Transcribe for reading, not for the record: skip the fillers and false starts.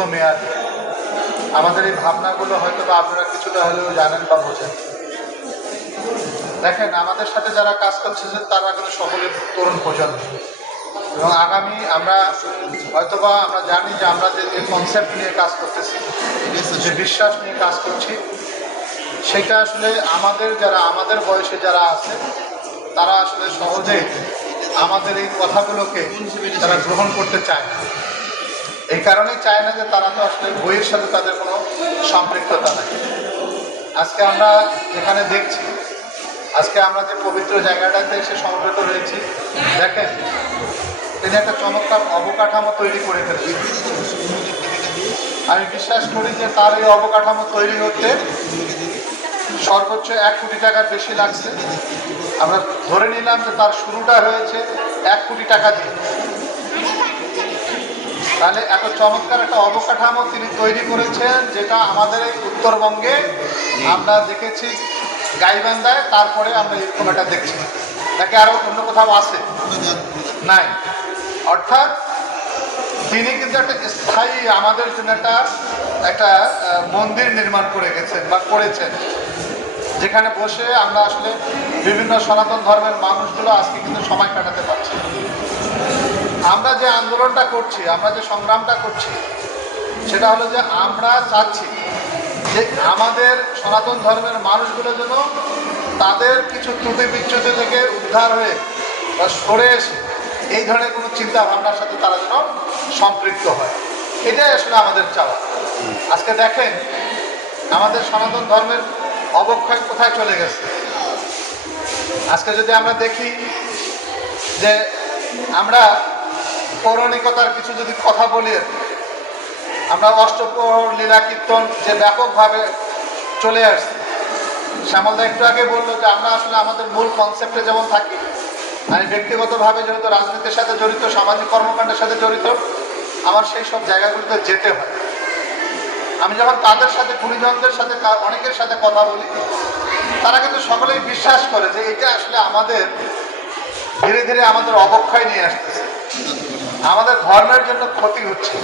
দীর্ঘমেয়াদী। আমাদের এই ভাবনাগুলো হয়তো বা আপনারা কিছুটা হলেও জানেন বা বোঝেন। দেখেন, আমাদের সাথে যারা কাজ করছে তারা কিন্তু সকলে তরুণ প্রজন্ম, এবং আগামী আমরা হয়তোবা আমরা জানি যে আমরা যে কনসেপ্ট নিয়ে কাজ করতেছি, যে বিশ্বাস নিয়ে কাজ করছি, সেটা আসলে আমাদের বয়সে যারা আছে তারা আসলে সহজেই আমাদের এই কথাগুলোকে তারা গ্রহণ করতে চায় না। এই কারণেই চায় না যে তারা তো আসলে বইয়ের সাথে তাদের কোনো সম্পৃক্ততা নেই। আজকে আমরা যেখানে দেখছি, আজকে আমরা যে পবিত্র জায়গাটাতে এসে সমবেত রয়েছি, দেখেন তিনি একটা চমৎকার অবকাঠামো তৈরি করে ফেলেছেন। আমি বিশ্বাস করি যে তার এই অবকাঠামো তৈরি হতে সর্বোচ্চ 1 কোটি টাকার বেশি লাগছে। আমরা ধরে নিলাম যে তার শুরুটা হয়েছে 1 কোটি টাকা দিয়ে। তাহলে এত চমৎকার একটা অবকাঠামো তিনি তৈরি করেছেন, যেটা আমাদের এই উত্তরবঙ্গে আমরা দেখেছি গাইবান্ধায়, তারপরে আমরা এরকম একটা দেখছি। তাকে আরও অন্য কোথাও আছে নাই। অর্থাৎ তিনি কিন্তু একটা স্থায়ী আমাদের জন্য একটা মন্দির নির্মাণ করে গেছেন বা করেছেন, যেখানে বসে আমরা আসলে বিভিন্ন সনাতন ধর্মের মানুষগুলো আজকে কিন্তু সময় কাটাতে পারছি। আমরা যে আন্দোলনটা করছি, আমরা যে সংগ্রামটা করছি, সেটা হলো যে আমরা চাচ্ছি যে আমাদের সনাতন ধর্মের মানুষগুলো যেন তাদের কিছু ত্রুটি বিচ্যুতি থেকে উদ্ধার হয়ে বা সরে এসে এই ধরনের কোনো চিন্তা ভাবনার সাথে তারা যেন সম্পৃক্ত হয়। এটাই আসলে আমাদের চাওয়া। আজকে দেখেন আমাদের সনাতন ধর্মের অবক্ষয় কোথায় চলে গেছে। আজকে যদি আমরা দেখি যে আমরা পৌরাণিকতার কিছু যদি কথা বলি, আমরা অষ্টপ্রহর লীলা কীর্তন যে ব্যাপকভাবে চলে আসছে। শ্যামলদা একটু আগে বললো যে আমরা আসলে আমাদের মূল কনসেপ্টে যেমন থাকি, আমি ব্যক্তিগতভাবে যেহেতু রাজনীতির সাথে জড়িত, সামাজিক কর্মকাণ্ডের সাথে জড়িত, আমার সেই সব জায়গাগুলোতে যেতে হয়। আমি যখন তাদের সাথে গুণীজনদের সাথে অনেকের সাথে কথা বলি, তারা কিন্তু সকলেই বিশ্বাস করে যে এটা আসলে আমাদের ধীরে ধীরে আমাদের অবক্ষয় নিয়ে আসতেছে, আমাদের ধর্মের জন্য ক্ষতি হচ্ছে।